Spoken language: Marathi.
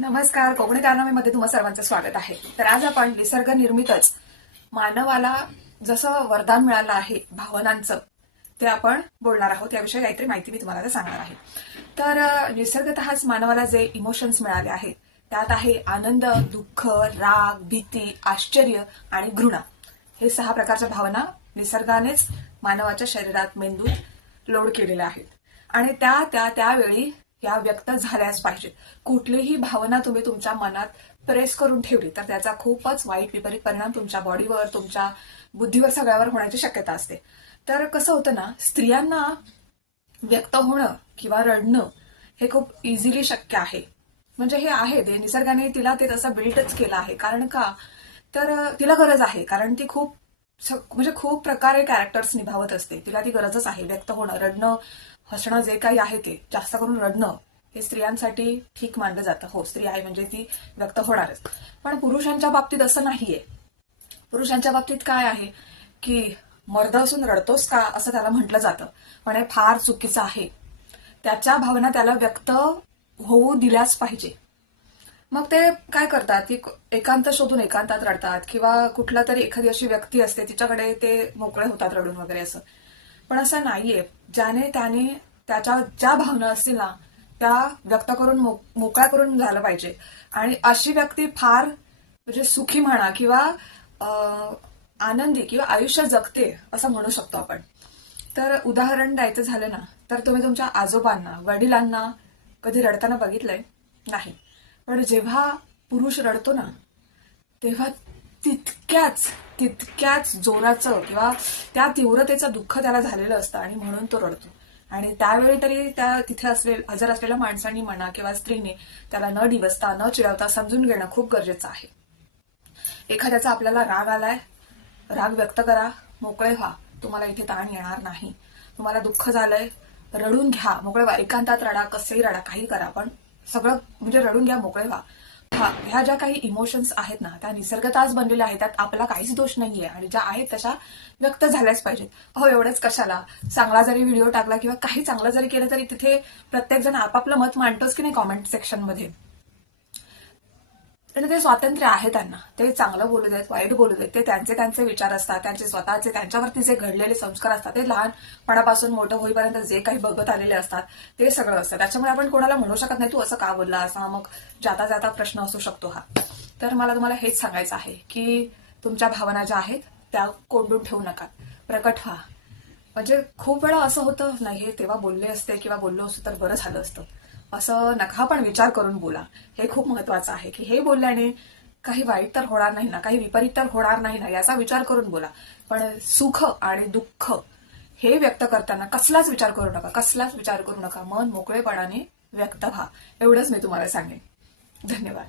नमस्कार कोकणी कारनामेमध्ये तुम्हा सर्वांचं स्वागत आहे. तर आज आपण निसर्ग निर्मितच मानवाला जसं वरदान मिळालं आहे भावनांचं ते आपण बोलणार आहोत. याविषयी काहीतरी माहिती मी तुम्हाला सांगणार आहे. तर निसर्गतःच मानवाला जे इमोशन्स मिळाले आहेत त्यात आहे आनंद दुःख राग भीती आश्चर्य आणि घृणा. हे सहा प्रकारच्या भावना निसर्गानेच मानवाच्या शरीरात मेंदूत लोड केलेल्या आहेत. आणि त्या त्या त्यावेळी ह्या व्यक्त झाल्याच पाहिजेत कुठलीही भावना तुम्ही तुमच्या मनात प्रेस करून ठेवली तर त्याचा खूपच वाईट विपरीत परिणाम तुमच्या बॉडीवर तुमच्या बुद्धीवर सगळ्यावर होण्याची शक्यता असते. तर कसं होतं ना स्त्रियांना व्यक्त होणं किंवा रडणं हे खूप इझिली शक्य आहे. म्हणजे हे आहे ते निसर्गाने तिला ते तसं बिल्टच केलं आहे. कारण का? तर तिला गरज आहे कारण ती खूप म्हणजे खूप प्रकारे कॅरेक्टर्स निभावत असते. तिला ती गरजच आहे व्यक्त होणं रडणं हसणं जे काही आहे ते. जास्त करून रडणं हे स्त्रियांसाठी ठीक मानलं जातं. हो स्त्री आहे म्हणजे ती व्यक्त होणारच. पण पुरुषांच्या बाबतीत असं नाहीये. पुरुषांच्या बाबतीत काय आहे की मर्द असून रडतोस का असं त्याला म्हटलं जातं. पण हे फार चुकीचं आहे. त्याच्या भावना त्याला व्यक्त होऊ दिल्याच पाहिजे. मग ते काय करतात? की एकांत शोधून एकांतात रडतात. किंवा कुठला तरी एखादी अशी व्यक्ती असते तिच्याकडे ते मोकळे होतात रडून वगैरे असं. पण असं नाहीये. ज्याने त्याने त्याच्या ज्या भावना असतील ना त्या व्यक्त करून मोकळ्या करून झालं पाहिजे. आणि अशी व्यक्ती फार म्हणजे सुखी म्हणा किंवा आनंदी किंवा आयुष्य जगते असं म्हणू शकतो आपण. तर उदाहरण द्यायचं झालं ना तर तुम्ही तुमच्या आजोबांना वडिलांना कधी रडताना बघितलंय? नाही. पण जेव्हा पुरुष रडतो ना तेव्हा तितक्याच तितक्याच जोराचं किंवा त्या तीव्रतेचं दुःख त्याला झालेलं असतं आणि म्हणून तो रडतो. आणि त्यावेळी तरी त्या तिथे असले हजर असलेल्या माणसांनी म्हणा किंवा स्त्रीने त्याला न डिवसता न चिडवता समजून घेणं खूप गरजेचं आहे. एखाद्याचा आपल्याला राग आलाय राग व्यक्त करा मोकळे व्हा. तुम्हाला इथे ताण येणार नाही. तुम्हाला दुःख झालंय रडून घ्या. मोकळे व्हा एकांतात रडा कसेही रडा काही करा पण सगळं म्हणजे रडून घ्या मोकळे व्हा. हा ह्या ज्या काही इमोशन्स आहेत ना त्या निसर्गताच बनलेल्या आहेत त्यात आपला काहीच दोष नाहीये. आणि ज्या आहेत तशा व्यक्त झाल्याच पाहिजेत. हो एवढंच कशाला? चांगला जरी व्हिडिओ टाकला किंवा काही चांगलं जरी केलं तरी तिथे प्रत्येक जण आपापलं मत मांडतोच की नाही कॉमेंट सेक्शनमध्ये आणि ते स्वातंत्र्य आहे त्यांना. ते चांगलं बोलत देत वाईट बोलत देत ते त्यांचे त्यांचे विचार असतात त्यांचे स्वतःचे त्यांच्यावरती जे घडलेले संस्कार असतात ते लहानपणापासून मोठं होईपर्यंत जे काही बघत आलेले असतात ते सगळं असतं. त्याच्यामुळे आपण कोणाला म्हणू शकत नाही तू असं का बोलला असा? मग जाता जाता प्रश्न असू शकतो हा. तर मला तुम्हाला हेच सांगायचं आहे की तुमच्या भावना ज्या आहेत त्या कोंडून ठेवू नका. प्रकट व्हा. म्हणजे खूप वेळा असं होतं नाही हे तेव्हा बोलले असते किंवा बोललो असतो तर बरं झालं असतं. असं नका पण विचार करून बोला. हे खूप महत्वाचं आहे की हे बोलल्याने काही वाईट तर होणार नाही ना काही विपरीत तर होणार नाही ना याचा विचार करून बोला. पण सुख आणि दुःख हे व्यक्त करताना कसलाच विचार करू नका कसलाच विचार करू नका. मन मोकळेपणाने व्यक्त व्हा. एवढंच मी तुम्हाला सांगेन. धन्यवाद.